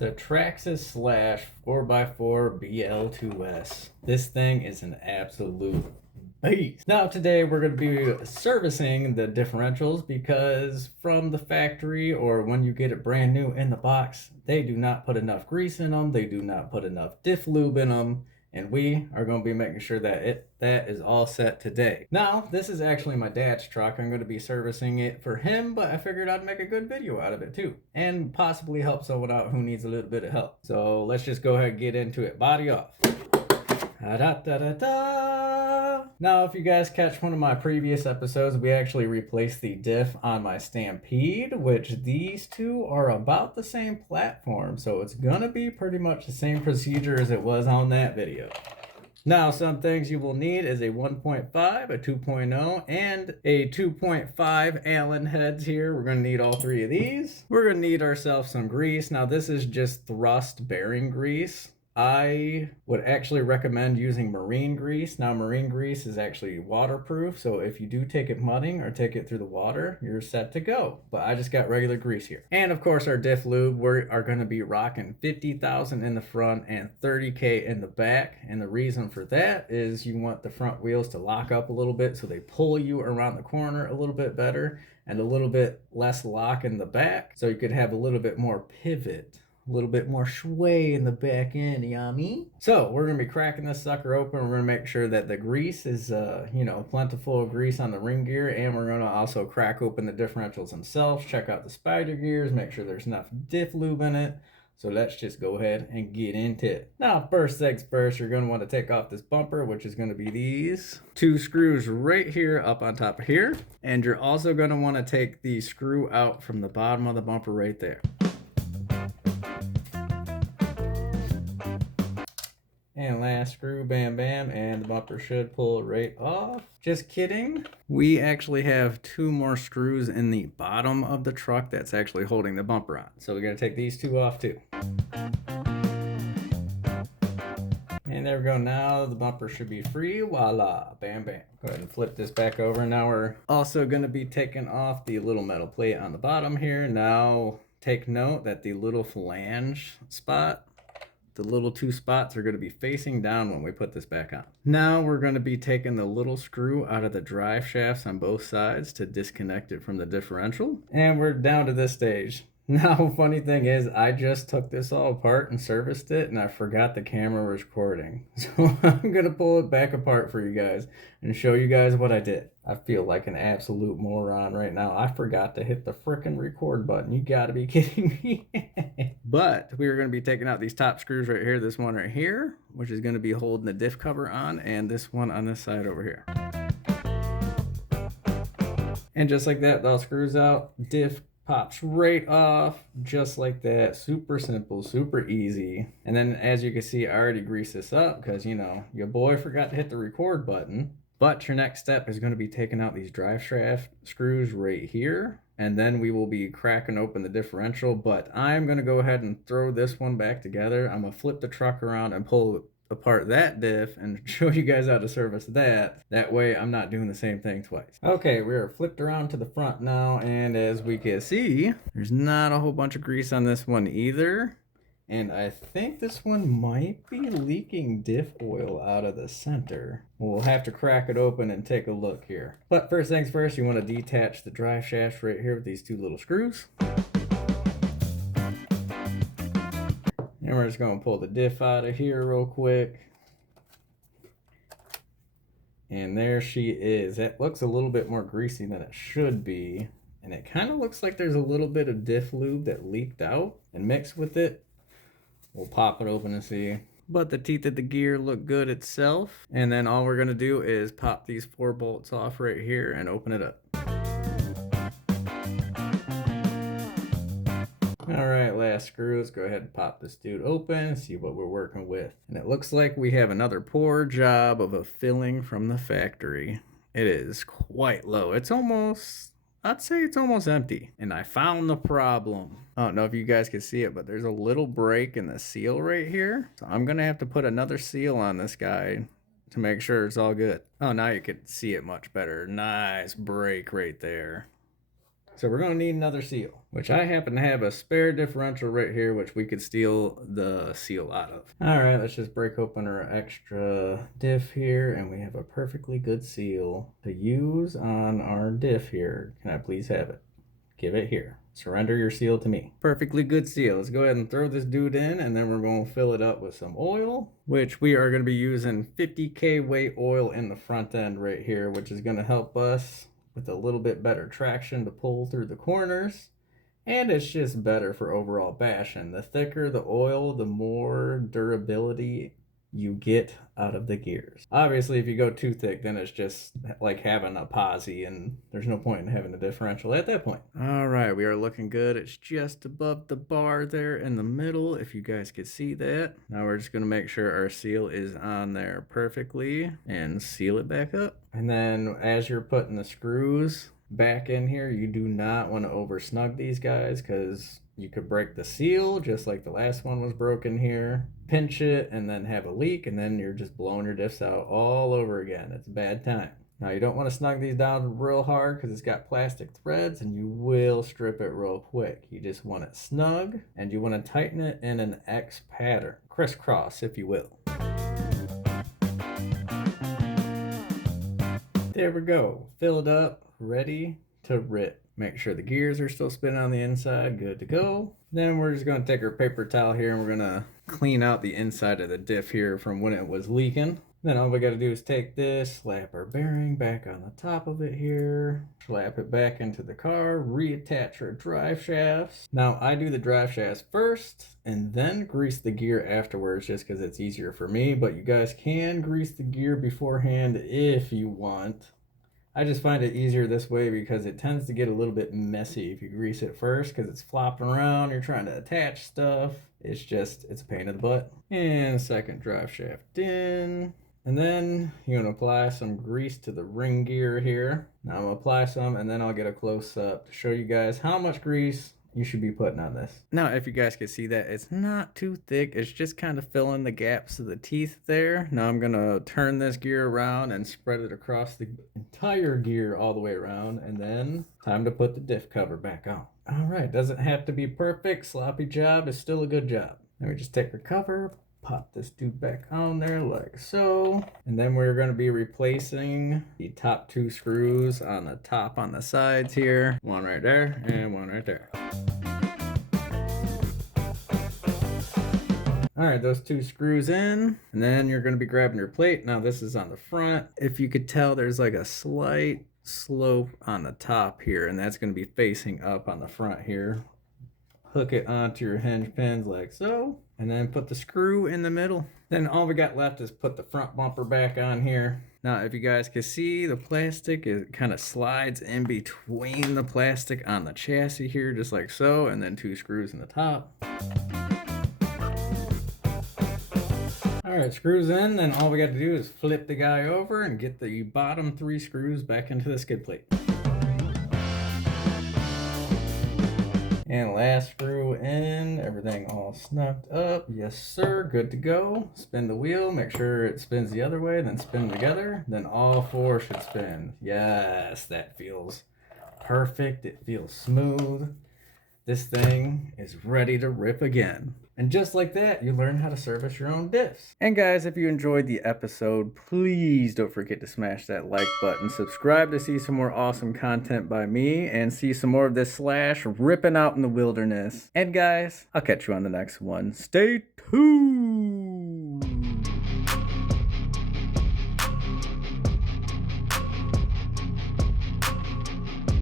The Traxxas slash 4x4 BL2S. This thing is an absolute beast. Now today we're going to be servicing the differentials because from the factory or when you get it brand new in the box, they do not put enough grease in them. They do not put enough diff lube in them. And we are going to be making sure that that is all set today. Now, this is actually my dad's truck. I'm going to be servicing it for him, but I figured I'd make a good video out of it too. And possibly help someone out who needs a little bit of help. So let's just go ahead and get into it. Body off. Da-da-da-da-da. Now, if you guys catch one of my previous episodes, we actually replaced the diff on my Stampede, which these two are about the same platform. So it's going to be pretty much the same procedure as it was on that video. Now, some things you will need is a 1.5, a 2.0, and a 2.5 Allen heads here. We're going to need all three of these. We're going to need ourselves some grease. Now, this is just thrust bearing grease. I would actually recommend using marine grease. Now, marine grease is actually waterproof, so if you do take it mudding or take it through the water, you're set to go. But I just got regular grease here. And of course, our diff lube, we are going to be rocking 50,000 in the front and 30K in the back. And the reason for that is you want the front wheels to lock up a little bit so they pull you around the corner a little bit better and a little bit less lock in the back, so you could have a little bit more pivot. A little bit more sway in the back end, yummy. So we're going to be cracking this sucker open. We're going to make sure that the grease is, plentiful of grease on the ring gear. And we're going to also crack open the differentials themselves. Check out the spider gears. Make sure there's enough diff lube in it. So let's just go ahead and get into it. Now, first things first, you're going to want to take off this bumper, which is going to be these two screws right here up on top of here. And you're also going to want to take the screw out from the bottom of the bumper right there. And last screw, bam, bam, and the bumper should pull right off. Just kidding. We actually have two more screws in the bottom of the truck that's actually holding the bumper on. So we're gonna take these two off too. And there we go. Now the bumper should be free. Voila, bam, bam. Go ahead and flip this back over. Now we're also gonna be taking off the little metal plate on the bottom here. Now take note that the little flange spot, the little two spots are going to be facing down when we put this back on. Now we're going to be taking the little screw out of the drive shafts on both sides to disconnect it from the differential. And we're down to this stage. Now, funny thing is, I just took this all apart and serviced it, and I forgot the camera was recording. So I'm going to pull it back apart for you guys and show you guys what I did. I feel like an absolute moron right now. I forgot to hit the frickin' record button. You gotta be kidding me. But we are going to be taking out these top screws right here. This one right here, which is going to be holding the diff cover on, and this one on this side over here. And just like that, all screws out, diff pops right off, just like that. Super simple, super easy. And then as you can see, I already greased this up because, your boy forgot to hit the record button. But your next step is going to be taking out these drive shaft screws right here. And then we will be cracking open the differential. But I'm going to go ahead and throw this one back together. I'm going to flip the truck around and pull apart that diff and show you guys how to service that. That way I'm not doing the same thing twice. Okay, we are flipped around to the front now. And as we can see, there's not a whole bunch of grease on this one either. And I think this one might be leaking diff oil out of the center. We'll have to crack it open and take a look here. But first things first, you want to detach the drive shafts right here with these two little screws. And we're just going to pull the diff out of here real quick. And there she is. That looks a little bit more greasy than it should be. And it kind of looks like there's a little bit of diff lube that leaked out and mixed with it. We'll pop it open and see. But the teeth of the gear look good itself. And then all we're going to do is pop these 4 bolts off right here and open it up. Alright, last screw. Let's go ahead and pop this dude open and see what we're working with. And it looks like we have another poor job of a filling from the factory. It is quite low. I'd say it's almost empty. And I found the problem. I don't know if you guys can see it, but there's a little break in the seal right here. So I'm going to have to put another seal on this guy to make sure it's all good. Oh, now you can see it much better. Nice break right there. So we're going to need another seal, which I happen to have a spare differential right here, which we could steal the seal out of. All right, let's just break open our extra diff here, and we have a perfectly good seal to use on our diff here. Can I please have it? Give it here. Surrender your seal to me. Perfectly good seal. Let's go ahead and throw this dude in, and then we're going to fill it up with some oil, which we are going to be using 50K weight oil in the front end right here, which is going to help us with a little bit better traction to pull through the corners. And it's just better for overall bashing. The thicker the oil, the more durability you get out of the gears. Obviously, if you go too thick, then it's just like having a posi, and there's no point in having a differential at that point. All right, we are looking good. It's just above the bar there in the middle, if you guys could see that. Now we're just gonna make sure our seal is on there perfectly and seal it back up. And then as you're putting the screws back in here, you do not want to over snug these guys, because you could break the seal just like the last one was broken here, pinch it, and then have a leak, and then you're just blowing your diffs out all over again. It's a bad time. Now you don't want to snug these down real hard because it's got plastic threads and you will strip it real quick. You just want it snug, and you want to tighten it in an X pattern, crisscross if you will. There we go, filled up, ready to rip. Make sure the gears are still spinning on the inside, good to go. Then we're just gonna take our paper towel here and we're gonna clean out the inside of the diff here from when it was leaking. Then all we gotta do is take this, slap our bearing back on the top of it here, slap it back into the car, reattach our drive shafts. Now I do the drive shafts first and then grease the gear afterwards just because it's easier for me, but you guys can grease the gear beforehand if you want. I just find it easier this way because it tends to get a little bit messy if you grease it first, because it's flopping around, you're trying to attach stuff. It's a pain in the butt. And second drive shaft in. And then you're going to apply some grease to the ring gear here. Now I'm going to apply some, and then I'll get a close up to show you guys how much grease you should be putting on this. Now, if you guys can see that, it's not too thick. It's just kind of filling the gaps of the teeth there. Now I'm gonna turn this gear around and spread it across the entire gear all the way around, and then time to put the diff cover back on. All right, doesn't have to be perfect. Sloppy job is still a good job. Now we just take our cover, pop this dude back on there like so, and then we're going to be replacing the top two screws on the top on the sides here. One right there and one right there. All right, those two screws in, and then you're going to be grabbing your plate. Now this is on the front. If you could tell, there's like a slight slope on the top here, and that's going to be facing up on the front here. Hook it onto your hinge pins like so, and then put the screw in the middle. Then all we got left is put the front bumper back on here. Now if you guys can see, the plastic kind of slides in between the plastic on the chassis here, just like so, and then two screws in the top. All right, screws in, then all we got to do is flip the guy over and get the bottom three screws back into the skid plate. And last screw in, everything all snugged up. Yes, sir, good to go. Spin the wheel, make sure it spins the other way, then spin them together. Then all four should spin. Yes, that feels perfect. It feels smooth. This thing is ready to rip again. And just like that, you learn how to service your own diffs. And guys, if you enjoyed the episode, please don't forget to smash that like button. Subscribe to see some more awesome content by me and see some more of this Slash ripping out in the wilderness. And guys, I'll catch you on the next one. Stay tuned.